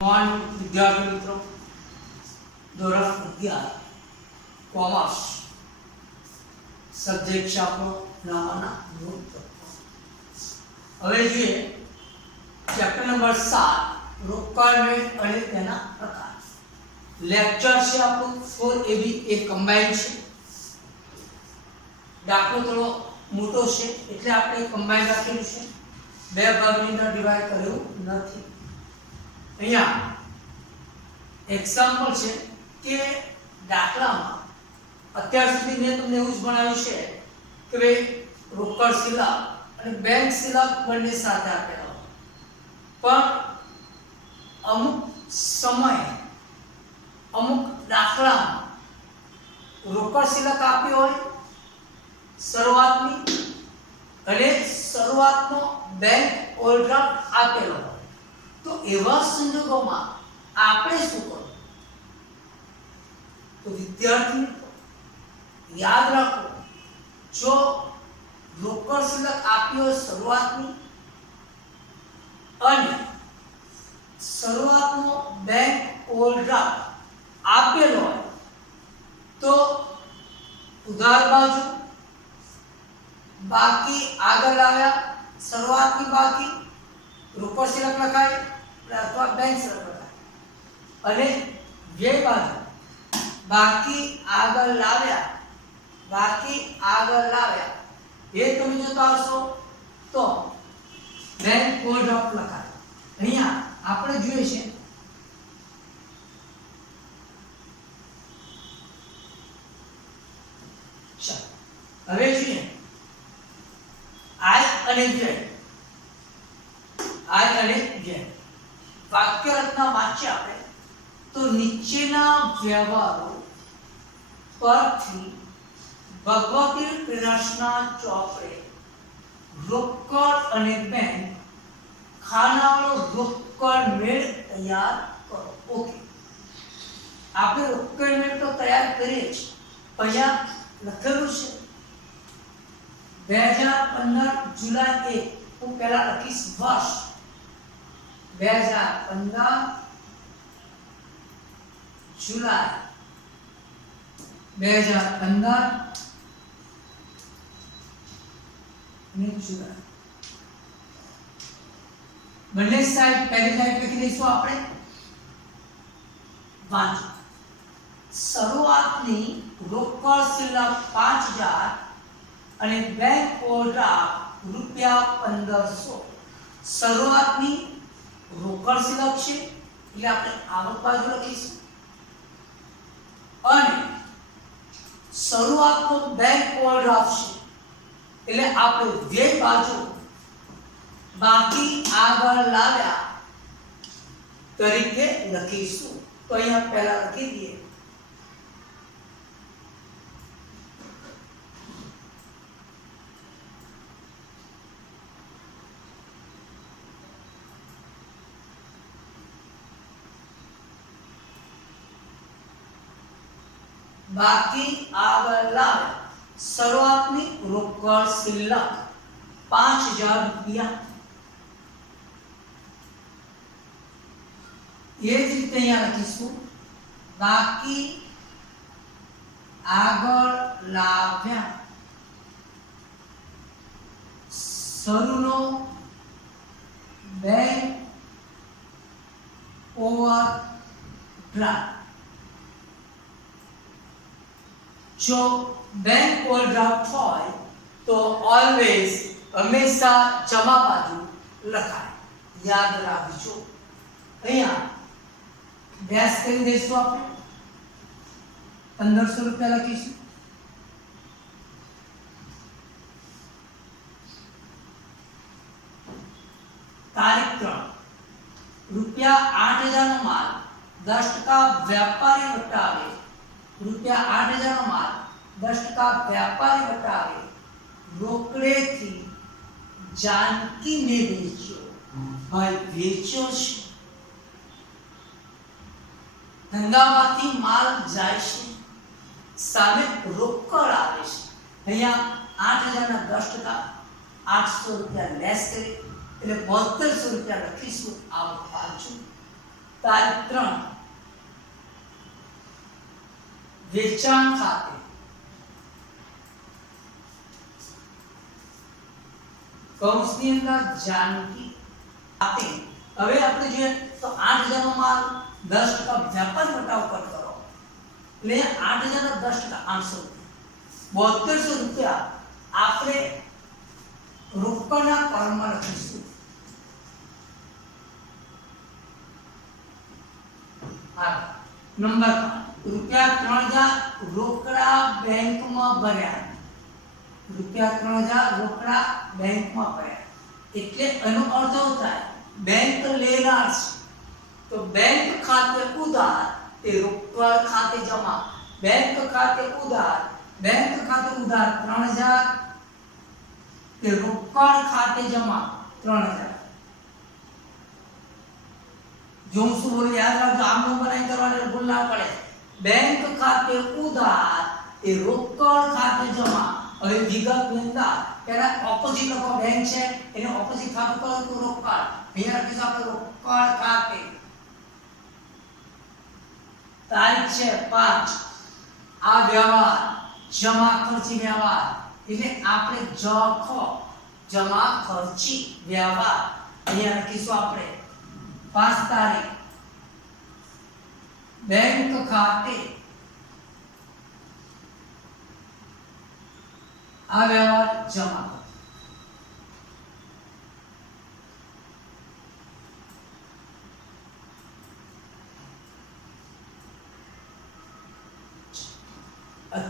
Morning विद्यार्थी मित्रों, धोरण 11 कॉमर्स सब्जेक्ट છે આપણો નામના મૂળ તત્વો। હવે જોઈએ ચેપ્ટર નંબર 7 રોકડમેન્ટ અને તેના પ્રકાર। લેક્ચર છે આપણો 4AB એ કમ્બાઈન છે। દાખલો થોડો મોટો છે એટલે આપણે કમ્બાઈન રાખેલું છે, બે ભાગની અંદર ડિવાઇડ કર્યું નથી। અહીંયા એક્ઝામ્પલ છે કે દાખલામાં અત્યાર સુધી મેં તમને એવું જ ભણાવ્યું છે કે ભાઈ રોકડ શિલાક અને બેંક શિલાક બંને સાથે આપેલા હોય, પણ અમુક સમયે અમુક દાખલામાં રોકડ શિલાક આપી હોય શરૂઆતની અને શરૂઆતનો બેંક ઓવરડ્રાફ્ટ આપેલો હોય, તો એવા સંજોગોમાં આપણે શું કરવું? તો વિદ્યાર્થી યાદ રાખો, જો રોકડ શિલાક આપી હોય શરૂઆતની અને શરૂઆતનો બેંક ઓવરડ્રાફ્ટ આપેલો હોય તો ઉધાર બાજુ બાકી આગળ આવ્યા શરૂઆતની બાકી રોકડ શિલાક લખાય અથવા બેંક શિલાક લખાય, અને વ્યય બાજુ બાકી આગળ લાવ્યા એ તમે જોતા હશો તો બેંક ઓવરડ્રાફ્ટ લખાય। અહીંયા આપણે જોઈએ છે હવે જોઈએ આય અને વ્યય। વાક્ય રચના વાંચીએ આપણે તો નીચેના વ્યવહારો પરથી ભગવતી પ્રશ્નના ચોપડે રોકડ અને બેંક ખાનાવાળો રોકડ મેળ તૈયાર કરો। ઓકે, આપણે રોકડ મેળ તો તૈયાર કરીએ જ, અહીંયા લખેલું છે 2015 જુલાઈ 1। હું પહેલા લખીશ વર્ષ 2015 જુલાઈ 2015 અને જુલાઈ બંને સાઈડ પહેલી સાઈડ લખી દઈશું આપણે। વાંચો, શરૂઆતની રોકડ શિલાક 5000 અને બેંક ઓવરડ્રાફ્ટ ₹1500। શરૂઆતની રોકડ શિલાક છે એટલે આપણે આવક બાજુ લખીશું, અને શરૂઆતનો બેંક ઓવરડ્રાફ્ટ છે એટલે આપણે વ્યય બાજુ બાકી આગળ લાવ્યા તરીકે લખીશું। તો અહીંયા પહેલા લખી દઈએ બાકી આગળ લાવ્યા શરૂઆતની રોકડ શિલાક 5000 રૂપિયા। એ જ રીતે અહીંયા લખીશું બાકી આગળ લાવ્યા શરૂનો બેંક ઓવરડ્રાફ્ટ। જો બેંક ઓવરડ્રાફ્ટ હોય તો ઓલવેઝ હંમેશા જમા બાજુ લખાય, યાદ રાખજો। અહીંયા વ્યાજ કરી દઈશું આપણે 1500 રૂપિયા લખીશું। તારીખ 3 ₹8000 નો માલ 10% વ્યાપારી વટાવે ₹8000 નો માલ 10% વ્યાપારી વટાવે રોકડેથી જાનકીને વેચ્યો। ભાઈ વેચ્યો છે, ધંધામાંથી માલ જાય છે, સામે રોકડ આવે છે। અહીંયા 8000 ના 10% 800 રૂપિયા લેસ કરી એટલે 7200 રૂપિયા લખીશું આવક બાજુ। તારીખ 3 વેચાણ ખાતે કૌંસની અંદર જાનકી ખાતે હવે આપણે જોઈએ તો 8000 નો માલ 10% વ્યાપાર વટાવ પર કરો એટલે 8000 ના 10% 800 રૂપિયા આપણે રોકડના કરમાં લખીશું. નંબર ₹3000 રોકડા બેંકમાં ભર્યા. ₹3000 રોકડા બેંકમાં ભર્યા એટલે એનો અર્થ એવો થાય બેંક લેનાર છે તો બેંક ખાતે ઉધાર તે રોકડ ખાતે જમા. બેંક ખાતે ઉધાર 3000 તે રોકડ ખાતે જમા 3000. જો હું શું બોલું યાદ રાખજો, આમ નો બનાવી કરવાની ભૂલ ના પડે. બેંક ખાતે ઉધાર તે રોકડ ખાતે જમા. હવે વિગતની અંદર તેના ઓપોઝિટ લખો બેંક છે એને ઓપોઝિટ ખાતું કરો તો રોકડ. અહીંયા લખીશું આપણે રોકડ ખાતે. તારીખ છે 5. આ વ્યવહાર જમા ખર્ચી વ્યવહાર એટલે આપણે જમા ખર્ચી વ્યવહાર અહીંયા લખીશું આપણે 5 તારીખ બેંક ખાતે આ વ્યવહાર જમા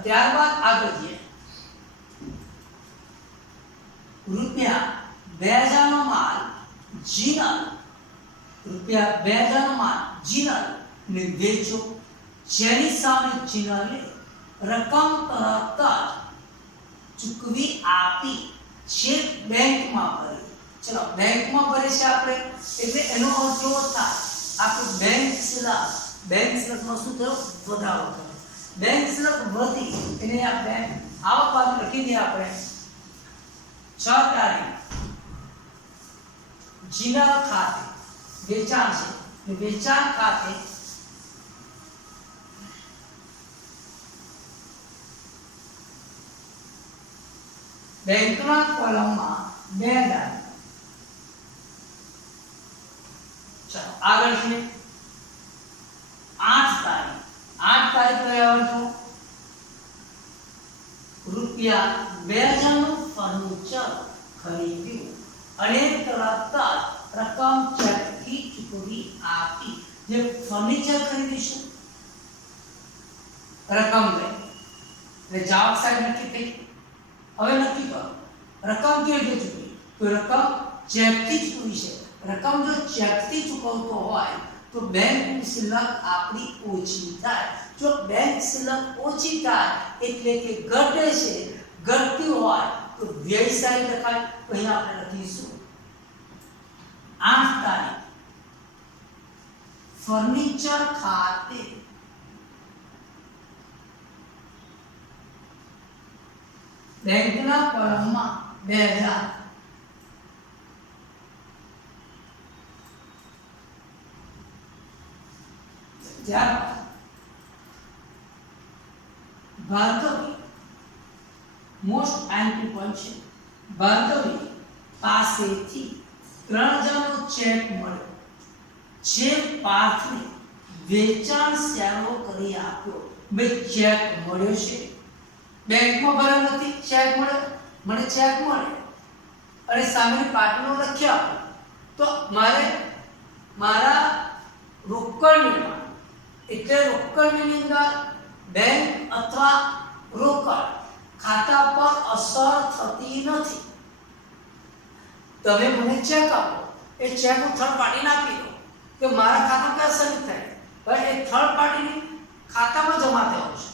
ત્યારબાદ આગળ જઈએ. ₹2000 નો માલ જીનલ ₹2000 નો માલ જીનલ ને વેચો જેની સામે જીનલે રકમ તરત જ ચૂકવી આપી છે બેંકમાં ભરી. ચલો બેંકમાં ભરે છે આપણે એટલે એનો અર્થ એવો થાય આપણે બેંક શિલ્લકમાં શું થયો વધારો થયો. બેંક શિલ્લક વધી એને આપણે આવક બાજુ લખી દઈએ આપણે 6 તારીખ જીનલ ખાતે વેચાણ છે વેચાણ ખાતે બેંકના કોલમમાં 2000. ચાલો આગળ છે 8 તારીખ કયા હતો ₹2000 નું ફર્નિચર ખરીદ્યું અને તરત જ રકમ ચેકથી ચૂકવી આપી. જે ફર્નિચર ખરીદીશું રકમ લઈ એટલે જવાબ સાઈડ નક્કી થઈ. હવે નક્કી કરો રકમ કેવી રીતે ચૂકવી તો રકમ ચેકથી ચૂકવી છે. રકમ જો ચેકથી ચૂકવતો હોય તો બેંક શિલ્લક આપણી ઓછી થાય. જો બેંક શિલ્લક ઓછી થાય એટલે કે ઘટે છે, ઘટતી હોય તો વ્યવસાય લખાય. તો અહીંયા આપણે લખીશું 8 તારીખ ફર્નિચર ખાતે બેંકના કોલમમાં 2000. ભાર્ગવી મોસ્ટ આઈમ્પોર્ટન્ટ પોઈન્ટ છે. ભાર્ગવી પાસેથી 3000 નો ચેક મળ્યો જે પાર્થને વેચાણ સેવો કરી આપ્યો. બે ચેક મળ્યો છે બેંકમાં ભરેલો નથી, ચેક મળ્યો, મને ચેક મળ્યો અને સામેની પાર્ટીનો લખી આપો તો મારે મારા રોકડની એટલે રોકડની અંદર બેંક અથવા રોકડ ખાતા પર અસર થતી નથી. તમે મને ચેક આપો, એ ચેક હું થર્ડ પાર્ટીને આપી દઉં કે મારા ખાતા પર અસર નહીં થાય, પણ એ થર્ડ પાર્ટીની ખાતામાં જમા થયો છે.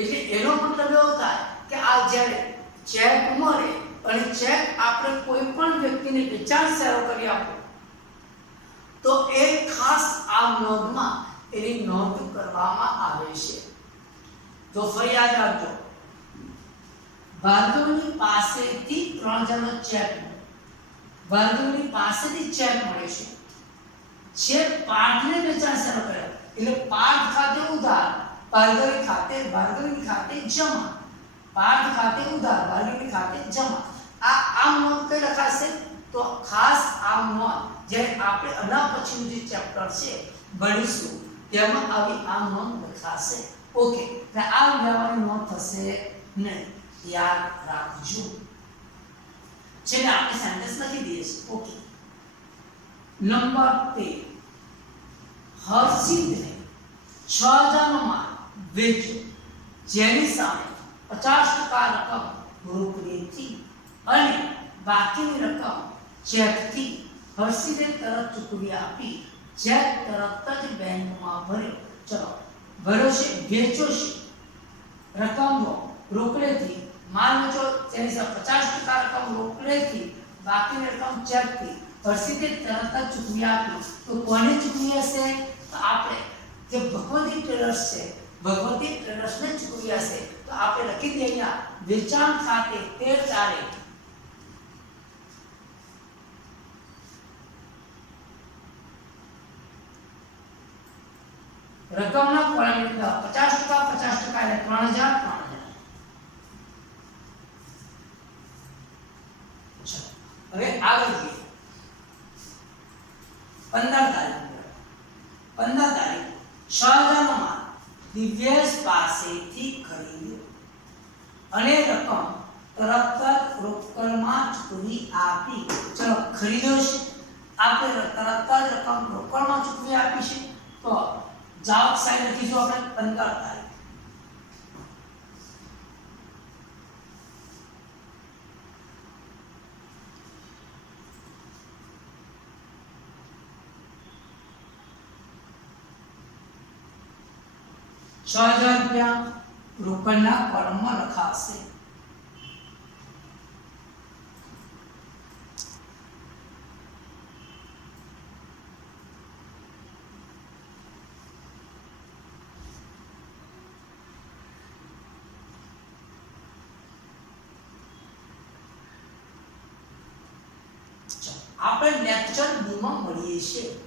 એટલે એનો મતલબ એવો થાય કે આ જ્યારે ચેક મળે અને ચેક આપણે કોઈ પણ વ્યક્તિને વેચાણ સેવા કરી આપો તો એ ખાસ આ નોંધમાં એની નોંધ કરવામાં આવે છે. તો ફરી યાદ રાખજો, ભાર્ગવની પાસેથી 3000 નો ચેક મળ્યો. ભાર્ગવની પાસેથી ચેક મળે છે જે પાર્થને વેચાણ એટલે પાર્થ ખાતે ઉધાર, ભાર્ગવી ખાતે જમા. પાર્થ ખાતે ઉધાર, ભાર્ગવી ખાતે જમા. આ નોંધ કઈ લખાશે? તો ખાસ આ નોંધ જે આપણે આના પછીનું જે ચેપ્ટર છે ભણીશું તેમાં આવી આ નોંધ લખાશે. ઓકે, તો આ વ્યવહારની નોંધ થશે નહીં, યાદ રાખજો. છેલ્લે આપણે સેન્ટેન્સ લખી દઈએ છીએ. ઓકે, નંબર 13, હર્ષિતને 6000 માં વેચ્યો, જેની સામે 50% રકમ રોકડેથી અને બાકીની રકમ ચેકથી હર્ષિતે તરત ચૂકવી આપી. ચેક તરત જ બેંકમાં ભર્યો. ચલો, ભર્યો છે, વેચ્યો છે, રકમ રોકડેથી માલ વેચો, તેની સામે 50% રકમ રોકડેથી, બાકીની રકમ ચેકથી હર્ષિતે તરત જ ચૂકવી આપી. તો કોને ચૂકવી હશે? તો આપણે જે ભગવતી ટ્રેડર્સ છે, ભગવતી ટ્રેડર્સને ચૂકવી હશે. તો આપણે લખી દઈએ અહીંયા વેચાણ ખાતે 13 રકમના કોલમની 50% એટલે 3000. હવે આગળ જોઈએ 15 તારીખ 6000 નો માલ દિવ્યેશ પાસેથી ખરીદ્યો અને રકમ તરત જ રોકડમાં ચૂકવી આપી. ચલો, ખરીદ્યો છે, આપણે તરત જ રકમ રોકડમાં ચૂકવી આપી છે. તો જવાબ સાઈડ લખીશું આપણે 15 તારીખ. ₹6000 રોકડના કોલમમાં લખાશે. આપણે લેક્ચર 2 માં મળીએ છીએ.